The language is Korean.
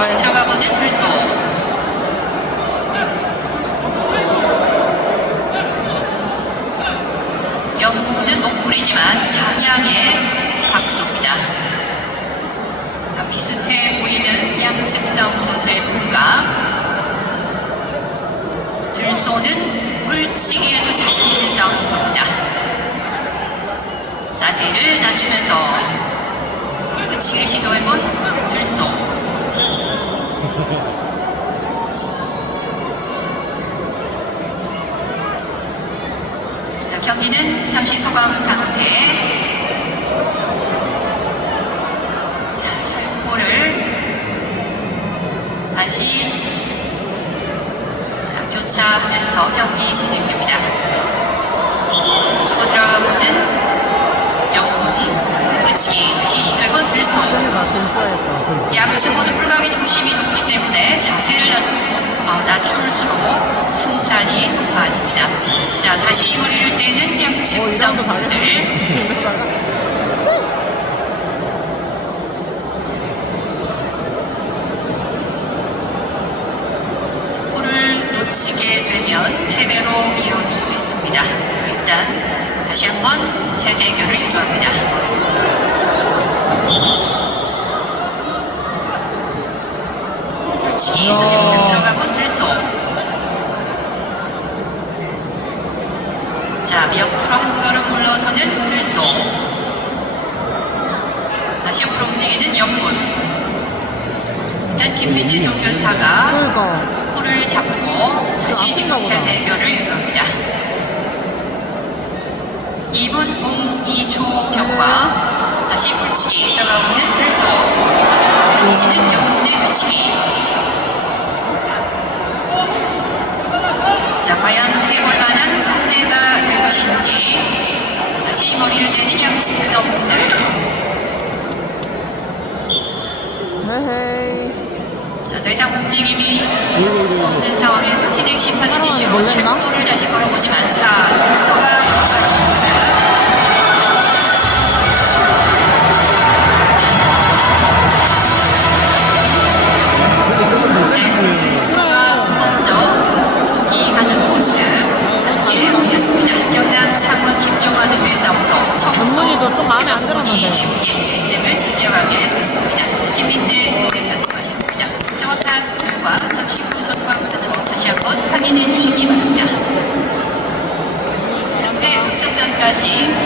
다시 들어가 보는 들소. 연무는 목불이지만 상향의 각도입니다. 그러니까 비슷해 보이는 양측 싸움 선수의 풍각. 들소는 불치기에도 자신 있는 선수입니다. 자세를 낮추면서 끝치기를 시도해본 들소. 자, 경기는 잠시 소강 상태. 자, 살포를 다시 자, 교차하면서 경기 진행됩니다. 치고 들어가보는 영분 끝이 다시 시도해본 들소. 쟤네가 들쏘했어 들쏘 양측 모두 불강의 중심이 높기 때문에 자세를 낮, 어, 낮출수록 승산이. 자, 다시 머리를 떼는 어 양측 이랑도 선수들. 다르네 이러다가 자, 골을 놓치게 되면 패배로 이어질 수 있습니다. 일단 다시 한번 재대결을 유도합니다. 이야. 사진으로 들어가고 들소. 자, 옆으로 한 걸음 물러서는 들소. 다시 옆으로 움직이는 영분. 일단 김민재 정교사가 그러니까 볼을 잡고 다시 지금 보다. 대결을 유도합니다. 2분 02 헤헤이 자, 더 이상 움직임이 없는 상황에서 진행 심판이 지시로 몰랐나? 살포를 다시 걸어보지만 자, 들소가 좀 마음에 안 들었는데. 1승을 챙겨가게 됐습니다. 김민재 조회사 수고하셨습니다. 정확한 결과 잠시 후 전광판으로 다시 한번 확인해 주시기 바랍니다. 승패 극적전까지